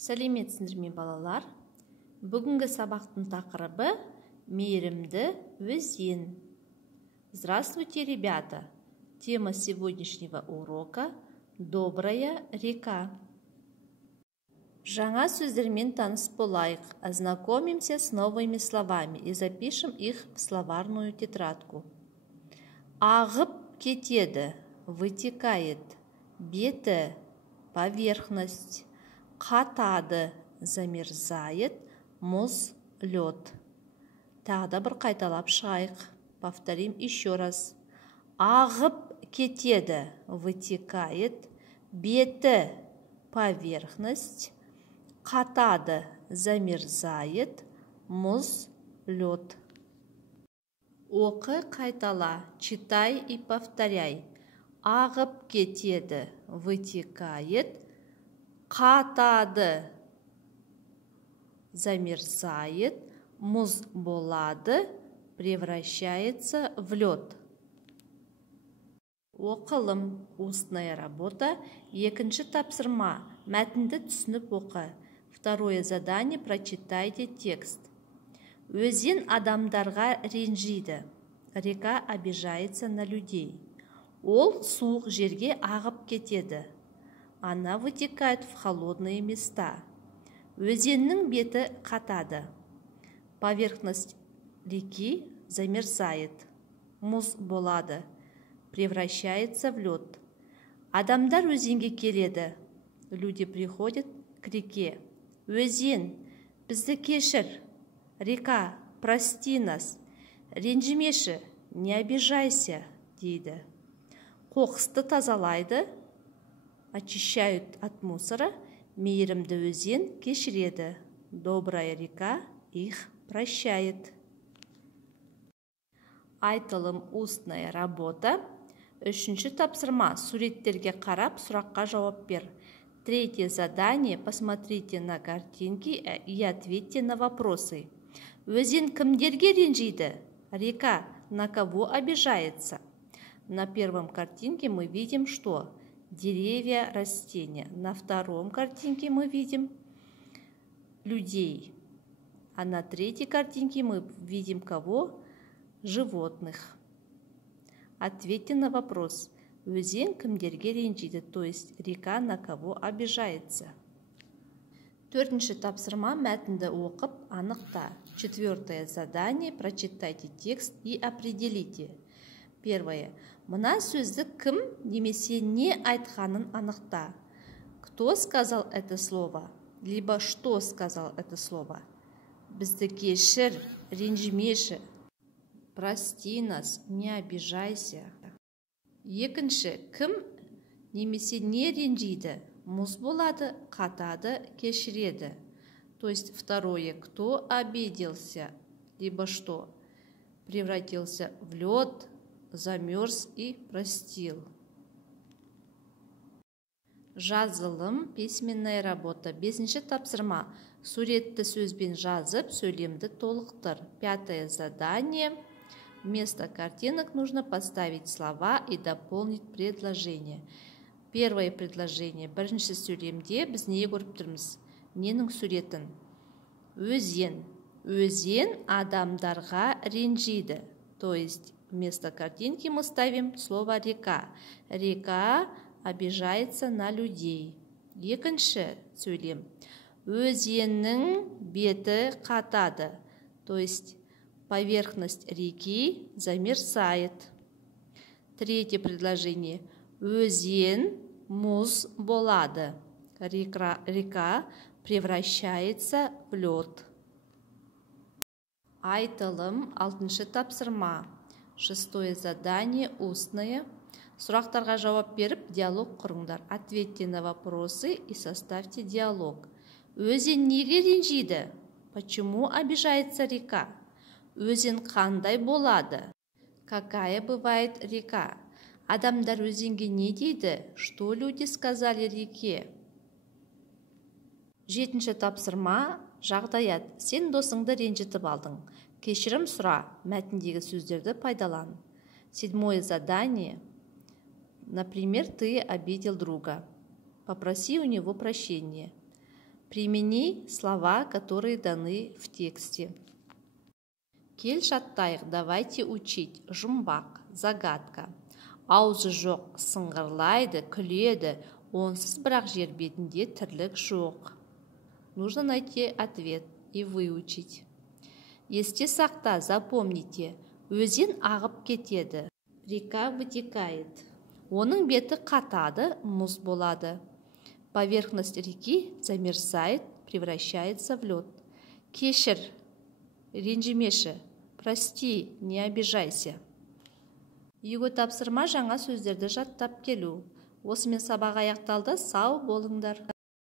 Сәлеметсіздер ме балалар? Бүгінгі сабақтың тақырыбы мейірімді өзен. Здравствуйте, ребята! Тема сегодняшнего урока – добрая река. Жаңа сөздермен таныс болайық, ознакомимся с новыми словами и запишем их в словарную тетрадку. Ағып кетеді, вытекает, беті, поверхность, қатады, замерзает, мұз, лед. Тағы да бір қайталап шығайық. Повторим еще раз. Ағып кетеді, вытекает, беті, поверхность, қатады, замерзает, мұз, лед. Оқы, қайтала, читай и повторяй. Ағып кетеді, вытекает, қатады, замерзает, мұз болады, превращается в лед. Оқылым, устная работа. Екінші тапсырма. Мәтінді түсініп оқы. Второе задание. Прочитайте текст. Өзен адамдарға ренжиді. Река обижается на людей. Ол суық жерге ағып кетеді. Она вытекает в холодные места. Өзеннің беті қатады. Поверхность реки замерзает. Мұз болады. Превращается в лед. Адамдар өзенге келеді. Люди приходят к реке. Өзен, бізді кешір. Река, прости нас. Ренжімеші, не обижайся, дейді. Қоқысты тазалайды. Очищают от мусора. Мейірімді өзен кешіреді. Добрая река их прощает. Айтылым, устная работа. Үшінші тапсырма. Суреттерге қарап, сұраққа жауап бер. Третье задание. Посмотрите на картинки и ответьте на вопросы. Өзен кімдерге ренжиді? Река на кого обижается? На первом картинке мы видим что? Деревья, растения. На втором картинке мы видим людей. А на третьей картинке мы видим кого? Животных. Ответьте на вопрос. Өзен кімдерге ренжиді, то есть река на кого обижается? Төртінші тапсырма. Мәтінді оқып, анықта. Четвертое задание. Прочитайте текст и определите. Первое. Мына сөзді кім немесе не айтқанын анықта. Кто сказал это слово? Либо что сказал это слово? Бізді кешір, ренжімеші. Прости нас, не обижайся. Екінші. Кім немесе не ренжиді? Мұз болады, қатады, кешіреді. То есть второе. Кто обиделся? Либо что? Превратился в лед, замерз и простил. Жазылым, письменная работа. Бесінші тапсырма. Суретті сөзбен жазып, сөйлемді толықтыр. Пятое задание. Вместо картинок нужно поставить слова и дополнить предложение. Первое предложение. Бірінші сөйлемде біз не көріп тұрмыз? Ненің суретін? Өзен. Өзен адамдарға ренжиді. То есть вместо картинки мы ставим слово река. Река обижается на людей. Екінші сөйлем. Өзеннің беті қатады. То есть поверхность реки замерзает. Третье предложение. Өзен, мұз болады. Река превращается в лед. Айтылым, алтыншы тапсырма. Шестое задание, устное. Сұрақтарға жауап беріп, диалог құрыңдар. Ответьте на вопросы и составьте диалог. Өзен неге ренжиді? Почему обижается река? Өзен қандай болады? Какая бывает река? Адамдар өзенге не дейді? Что люди сказали реке? Жетінші тапсырма. Жағдаят. Сен досыңды ренжітіп алдың. Кешірім сұра. Мәтіндегі сөздерді пайдалан. Седьмое задание. Например, ты обидел друга. Попроси у него прощения. Примени слова, которые даны в тексте. Кел жаттайық, давайте учить. Жұмбақ, загадка. Аузы жоқ, сыңғырлайды, күледі. Онсыз бірақ жер бетінде тірлік жоқ. Нужно найти ответ и выучить. Есте сақта, запомните. Өзен ағып кетеді. Река вытекает. Оның беті қатады, мұз болады. Поверхность реки замерзает, превращается в лед. Кешір, ренжімеші. Прости, не обижайся. Үйге тапсырма, жаңа сөздерді жаттап келу. Осымен сабақ аяқталды. Сау болыңдар.